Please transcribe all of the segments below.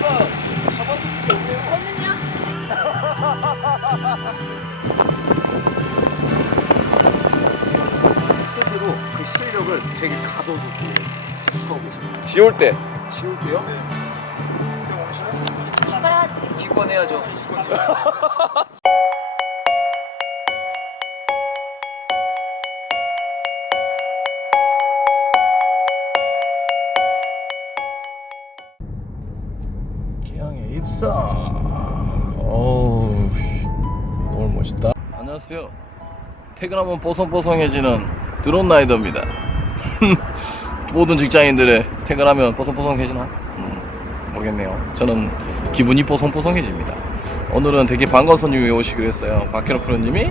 뭔가 잡아주는 게 없네요. 저는요? 스스로 그 실력을 되게 가둬두고 하고 있어요. 지올 때 지울 때요? 기권해야죠. 입사 어우 오늘 멋있다. 안녕하세요. 퇴근하면 뽀송뽀송해지는 드론 라이더입니다. 모든 직장인들의 퇴근하면 뽀송뽀송해지나? 음, 모르겠네요. 저는 기분이 뽀송뽀송해집니다. 오늘은 되게 반가운 손님이 오시기로 했어요. 박현호 프로님이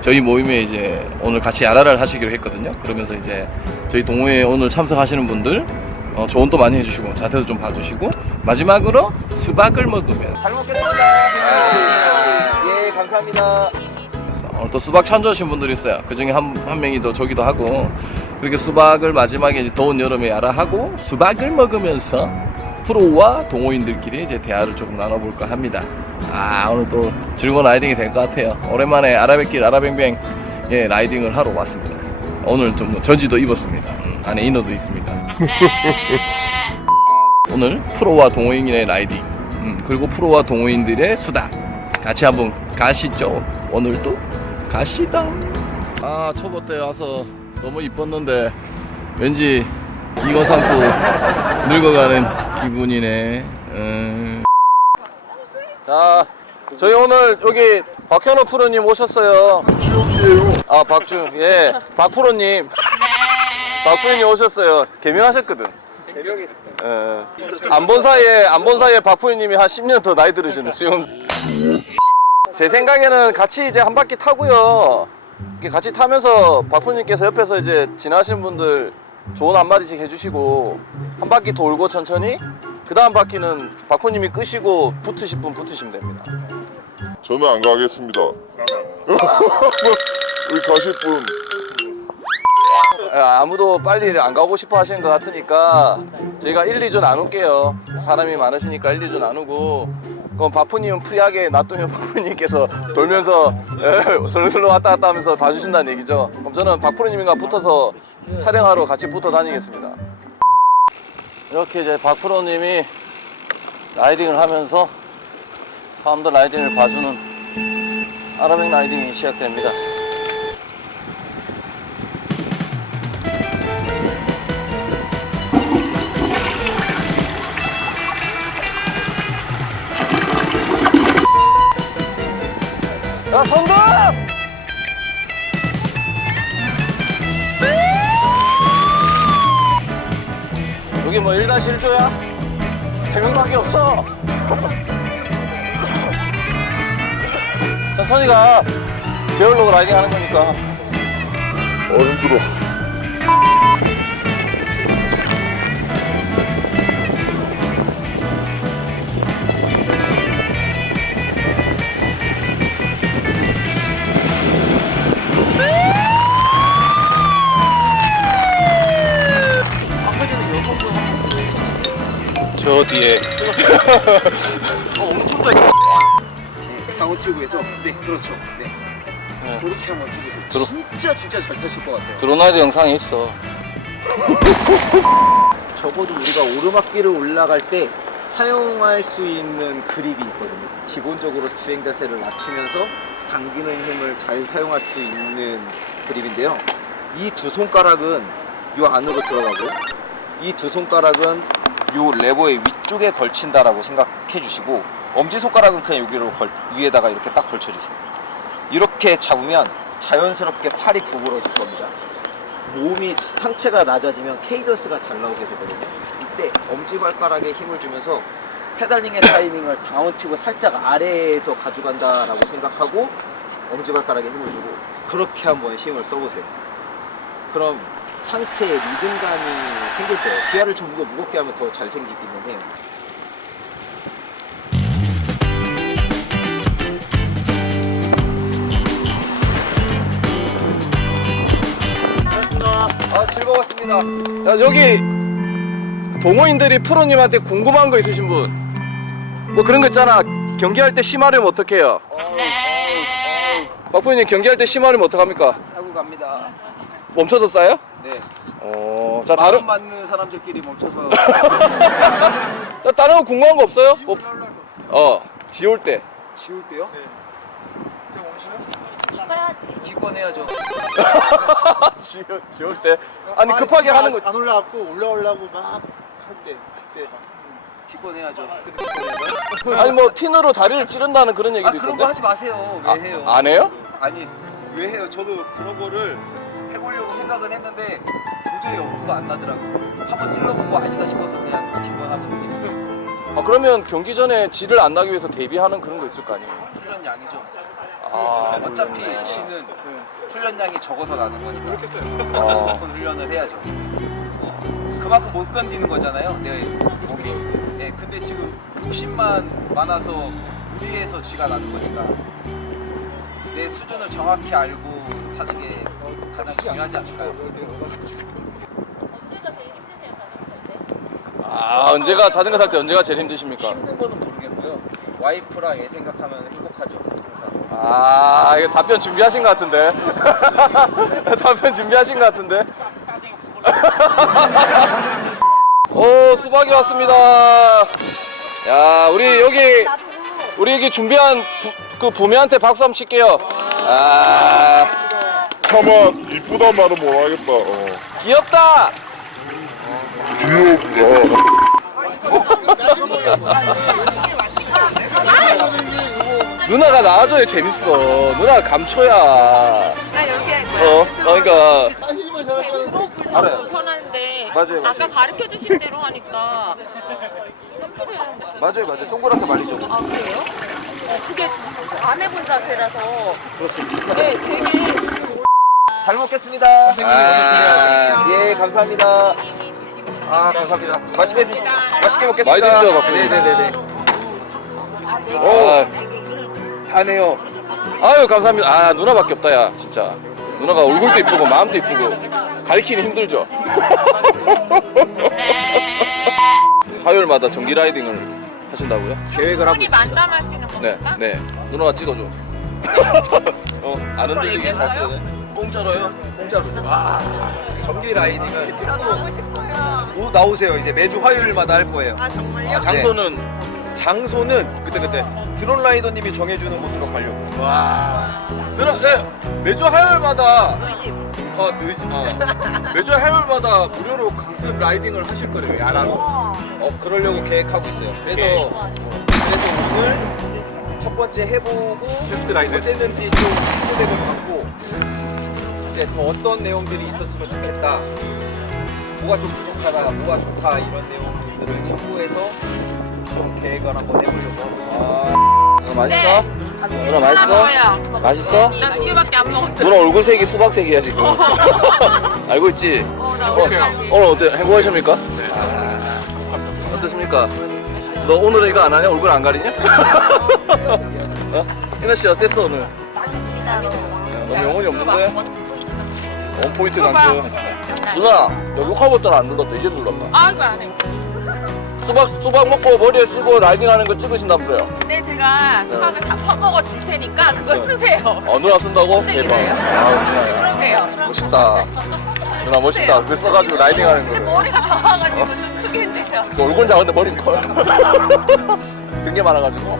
저희 모임에 이제 오늘 같이 야라를 하시기로 했거든요. 그러면서 이제 저희 동호회에 오늘 참석하시는 분들 어, 조언도 많이 해주시고 자태도 좀 봐주시고 마지막으로 수박을 먹으면 잘 먹겠습니다. 예, 감사합니다. 오늘 또 수박 참조하신 분들이 있어요. 그 중에 한, 한 명이 더 저기도 하고 그렇게 수박을 마지막에 이제 더운 여름에 야라하고 수박을 먹으면서 프로와 동호인들끼리 이제 대화를 조금 나눠볼까 합니다. 아 오늘 또 즐거운 라이딩이 될 것 같아요. 오랜만에 아라뱃길 아라뱅뱅 예 라이딩을 하러 왔습니다. 오늘 좀 전지도 입었습니다. 음, 안에 이너도 있습니다. 오늘 프로와 동호인의 라이딩. 음, 그리고 프로와 동호인들의 수다. 같이 한번 가시죠. 오늘도 가시다. 아 초보 때 와서 너무 이뻤는데 왠지 이거상 또 늙어가는 기분이네. 음. 자 저희 오늘 여기 박현호 프로님 오셨어요. 아 박중 예 박프로님. 박프로님 오셨어요. 개명하셨거든. 대명했습니다. 안 본 사이에 안 본 사이에 박프로님이 한 10년 더 나이 들으시는 수영. 제 생각에는 같이 이제 한 바퀴 타고요. 같이 타면서 박프로님께서 옆에서 이제 지나시는 분들 좋은 한마디씩 해주시고 한 바퀴 돌고 천천히 그 다음 바퀴는 박프로님이 끄시고 붙으실 분 붙으시면 됩니다. 저는 안 가겠습니다. 우리 가실 분 아, 아무도 빨리 안 가고 싶어 하시는 것 같으니까 저희가 1, 2주 나눌게요. 사람이 많으시니까 1, 2주 나누고 그럼 바프님은 프리하게 놔두면 바프님께서 돌면서 예, 슬슬로 왔다 갔다 하면서 봐주신다는 얘기죠. 그럼 저는 박프로님과 붙어서 촬영하러 같이 붙어 다니겠습니다. 이렇게 이제 박프로님이 라이딩을 하면서 사람들 라이딩을 봐주는 아라백 라이딩이 시작됩니다. 야 성금! 여기 뭐 1-1조야? 세 명밖에 없어 천천히 가 배우려고 라이딩 하는 거니까 어 힘들어. 뒤에 강원 튜브에서 네, 그렇죠. 네. 네. 그렇게 한번 해보세요. 들어. 진짜 진짜 잘 타실 것 같아요. 드론라이드 영상이 있어 적어도 우리가 오르막길을 올라갈 때 사용할 수 있는 그립이 있거든요. 기본적으로 주행 자세를 낮추면서 당기는 힘을 잘 사용할 수 있는 그립인데요. 이 두 손가락은 요 안으로 들어가고 이 두 손가락은 요 레버의 위쪽에 걸친다라고 생각해 주시고 엄지 손가락은 그냥 여기로 걸, 위에다가 이렇게 딱 걸쳐 주세요. 이렇게 잡으면 자연스럽게 팔이 구부러질 겁니다. 몸이 상체가 낮아지면 케이던스가 잘 나오게 되거든요. 이때 엄지발가락에 힘을 주면서 페달링의 타이밍을 다운 튜브 살짝 아래에서 가져간다라고 생각하고 엄지발가락에 힘을 주고 그렇게 한번 힘을 써보세요. 그럼 상체에 리듬감이 생길 거예요. 기아를 좀 무거- 무겁게 하면 더 잘 생기기는 해요. 아 즐거웠습니다. 야, 여기 동호인들이 프로님한테 궁금한 거 있으신 분 뭐 그런 거 있잖아. 경기할 때 심하려면 어떡해요? 박부님 경기할 때 심하려면 어떡합니까? 싸고 갑니다. 멈춰서 싸요? 네. 어, 자 다른 맞는 사람들끼리 멈춰서 자, 다른 거 궁금한 거 없어요? 뭐, 어, 지올 때. 지울 때요? 가야지. 기권해야죠. 지, 지올 때. 아니 급하게 하는 거. 안 올라갔고 올라오려고 막 할 때 그때 막 기권해야죠. 아니 뭐 핀으로 다리를 찌른다는 그런 얘기도 아 그런 있던데. 거 하지 마세요. 왜 아, 해요? 안 해요? 아니 왜 해요? 저도 그런 거를 해보려고 생각은 했는데 도저히 엄두가 안 나더라고요. 한번 찔러보고 아니다 싶어서 그냥 기권하고 있어요. 아, 그러면 경기 전에 지를 안 나기 위해서 대비하는 그런 거 있을 거 아니에요? 훈련 양이죠. 아, 어차피 지는 훈련량이 적어서 나는 거니까 아. 높은 훈련을 해야죠. 어, 그만큼 못 견디는 거잖아요. 내 몸이. 네, 근데 지금 60만 많아서 무리해서 쥐가 나는 거니까 내 수준을 정확히 알고 타는 게 가장 중요하지 않을까요? 언제가 제일 힘드세요, 자전거 탈 때? 아 언제가 자전거 탈 때 언제가 제일 힘드십니까? 힘든 거는 모르겠고요. 와이프랑 얘 생각하면 행복하죠. 항상. 아 이거 답변 준비하신 것 같은데 답변 준비하신 것 같은데 오 수박이 왔습니다 야 우리 여기. 우리 여기 준비한 부, 그 부매한테 박수 한번 칠게요 아 차마 이쁘단 말은 못 하겠다. 어. 귀엽다 귀엽다. 누나가 나와줘야 재밌어 누나가 감초야 나 여기 할 거야. 어 그러니까 알아요. 맞아요, 맞아요. 아까 가르쳐 주신 대로 하니까 연습해야 하는 거야. 맞아요, 맞아요. 동그랗게 말이죠. 아 그래요? 어, 그게 안 해본 자세라서 네 되게 잘 먹겠습니다. 아, 예, 감사합니다. 아, 감사합니다. 맛있게 드시, 맛있게 먹겠습니다. 많이 드시죠. 네네네네. 오 하네요. 아유 감사합니다. 아 누나밖에 없다 야 진짜. 누나가 얼굴도 이쁘고 마음도 이쁘고 가리키는 힘들죠. 화요일마다 정기 라이딩을 하신다고요? 계획을 하고 손이 있습니다. 만담하시는 네, 겁니까? 네. 누나가 찍어줘. 어, 안 흔들리게 잘 찍어내. 공짜로요? 공짜로죠. 와, 정기 라이딩은 가고 싶어요. 오, 나오세요. 이제 매주 화요일마다 할 거예요. 아 정말요? 장소는 장소는 그때 그때. 드론 라이더님이 정해주는 곳으로 가려고. 와. 누나, 네. 매주 화요일마다 우리 집. 어, 네, 어, 매주 화요일마다 무료로 강습 라이딩을 하실 거래요. 야라로. 와. 어, 그러려고 계획하고 있어요. 그래서 그래서 오늘 첫 번째 해보고 테스트 라이드. 어땠는지 좀 피드백을 받고 이제 더 어떤 내용들이 있었으면 좋겠다. 뭐가 좀 부족하다, 뭐가 좋다 이런 내용들을 참고해서 좀 계획을 한번 해보려고. 아, 누나 맛있어? 네. 누나 맛있어? 먹어요. 맛있어? 나 두 개밖에 안 먹었어. 누나 얼굴 색이 수박색이야 지금. 알고 있지? 어, 나 어, 오늘 오늘 어때? 행복하십니까? 네. 어떻습니까? 너 오늘 이거 안 하냐? 얼굴 안 가리냐? 어? 희나 씨 어땠어 오늘? 맞습니다. 너 영혼이 없는데? 원 포인트 강조. 누나, 야, 욕할 버튼 안 눌렀다. 이제 눌렀다. 아 이거 안 해. 수박 수박 먹고 머리에 쓰고 라이딩하는 거 찍으신다면서요? 근데 제가 수박을 다 퍼먹어 줄 테니까 그거 쓰세요. 어 누나 쓴다고? 네, 대박. 그래요? 아우 누나야. 그러게요. 멋있다. 누나 멋있다. 그 써가지고 라이딩하는 근데 거. 머리가 작아가지고 좀 크겠네요. 그 얼굴 작은데 머리는 커요. 등게 많아가지고.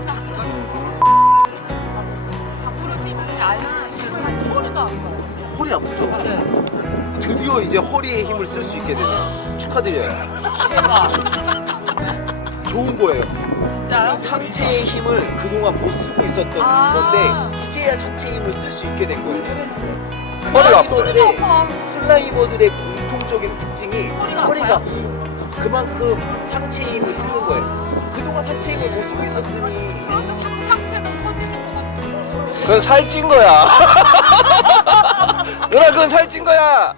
박프로님이 알려주시는 허리가 아파요. 허리 아프죠? 네. 드디어 이제 허리에 힘을 쓸 수 있게 되네요. 축하드려요. 대박. 좋은 거예요. 진짜요? 상체의 힘을 그동안 못 쓰고 있었던 아. 건데 이제야 상체 힘을 쓸 수 있게 된 거예요. 허리가 아파요. 클라이머들의 아파. 클라이머들의 공통적인 특징이 허리가 허리가 아파요? 그만큼 상체 힘을 쓰는 거예요. 그동안 상체 힘을 못 쓰고 있었으니 그런데 자꾸 상체가 커지는 것 같아요. 그건 살찐 거야. 누나 그건 살찐 거야.